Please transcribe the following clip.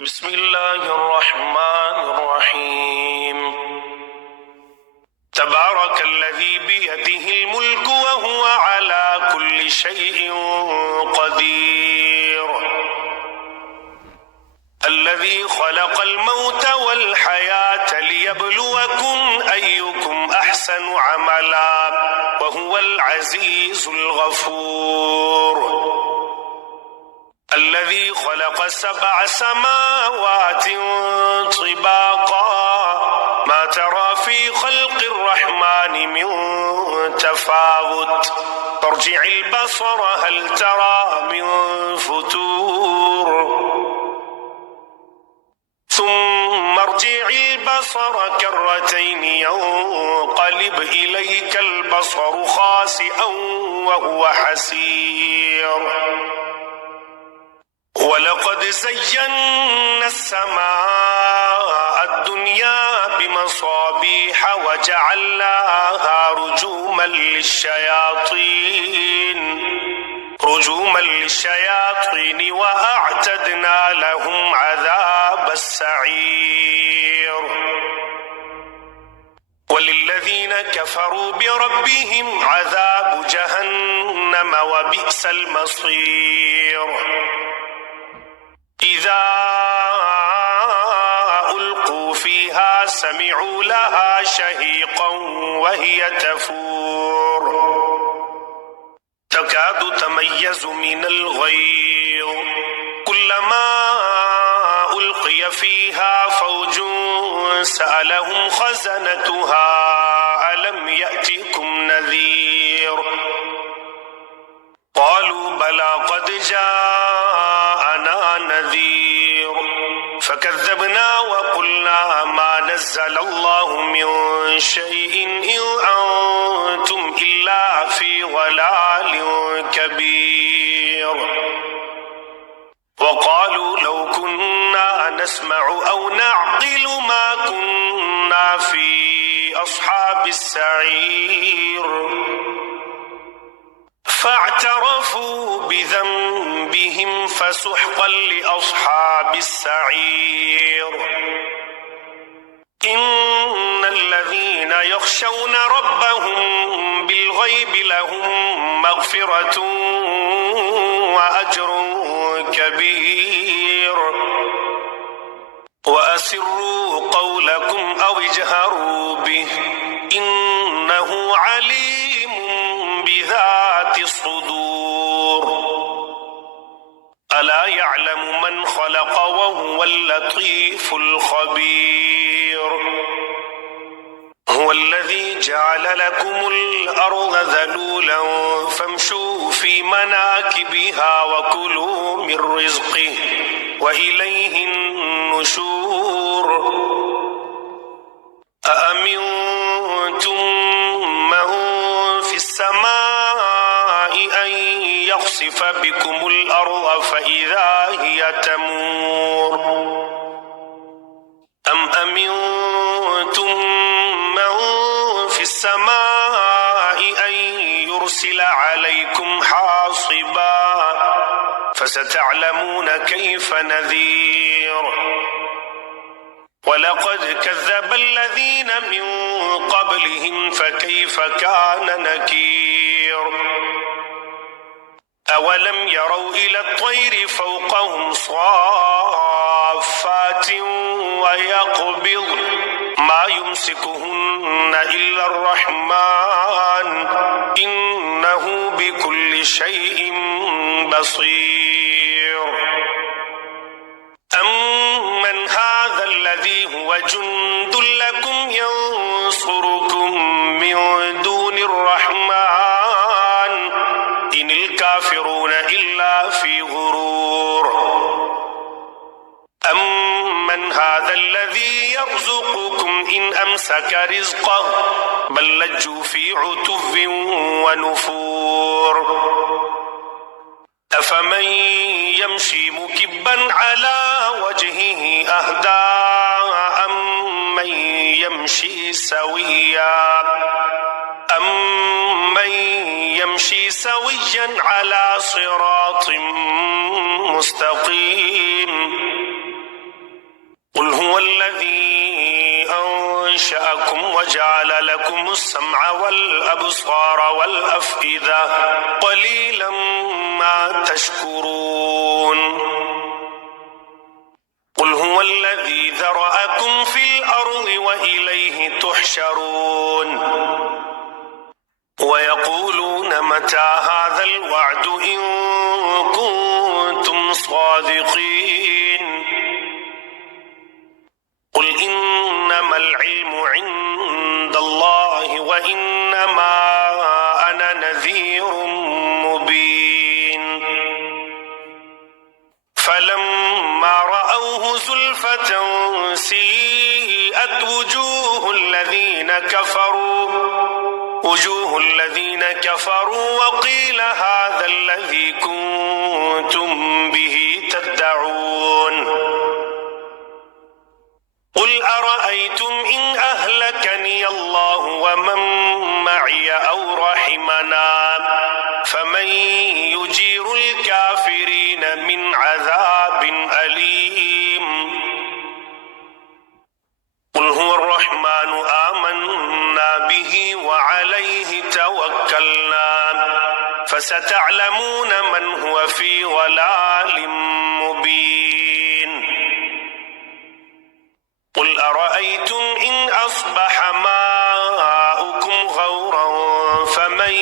بسم الله الرحمن الرحيم تبارك الذي بيده الملك وهو على كل شيء قدير الذي خلق الموت والحياة ليبلوكم أيكم أحسن عملا وهو العزيز الغفور الذي خلق 7 سماوات طباقا ما ترى في خلق الرحمن من تفاوت فارجع البصر هل ترى من فتور ثم ارجع البصر كرتين ينقلب إليك البصر خاسئا وهو حسير ولقد زينا السماء الدنيا بمصابيح وجعلناها رجوما للشياطين وأعتدنا لهم عذاب السعير وللذين كفروا بربهم عذاب جهنم وبئس المصير إذا ألقوا فيها سمعوا لها شهيقا وهي تفور تكاد تميز من الغيظ كلما ألقي فيها فوج سألهم خزنتها ألم يأتكم نذير قالوا بلى قد جاءنا نذير فكذبنا وقلنا ما نزل الله من شيء إن أنتم إلا في ضلال كبير وقالوا لو كنا نسمع أو نعقل ما كنا في أصحاب السعير فاعترفوا بذنبهم فسحقا لأصحاب السعير إن الذين يخشون ربهم بالغيب لهم مغفرة وأجر كبير وأسروا قولكم أو اجهروا به إنه عليم بذات الصدور ألا يعلم من خلق وهو اللطيف الخبير هو الذي جعل لكم الأرض ذلولا فامشوا في مناكبها وكلوا من رزقه وإليه النشور أأمنتم من في السماء أن يخسف بكم الأرض فإذا هي تمور أم أمنتم من في السماء أن يرسل عليكم حاصبا فستعلمون كيف نذير ولقد كذب الذين من قبلهم فكيف كان نكير أولم يروا إلى الطير فوقهم صافات ويقبض ما يمسكهن إلا الرحمن إنه بكل شيء بصير أمن هذا الذي هو جند لكم ينصركم من دون الرحمن إن الكافرون إلا في غرور أمن هذا الذي يرزقكم إن أمسك رزقه بل لجوا في عتو ونفور أفمن يمشي مكبا على وجهه أهدى أمن يمشي سويا على صراط مستقيم وجعل لكم السمع والأبصار والأفئدة قليلا ما تشكرون قل هو الذي ذرأكم في الأرض وإليه تحشرون ويقولون متى هذا الوعد إن كنتم صادقين قل إنما العلم عند الله وإنما أنا نذير مبين فلما رأوه زلفة سيئت وجوه الذين كفروا وقيل هذا الذي كنتم به تدعون قل أرأيتم إن أهلكني الله ومن معي أو رحمنا فمن يجير الكافرين من عذاب أليم قل هو الرحمن آمنا به وعليه توكلنا فستعلمون من هو في ضلال مبين قل أرأيتم إن أصبح ماؤكم غورا فمن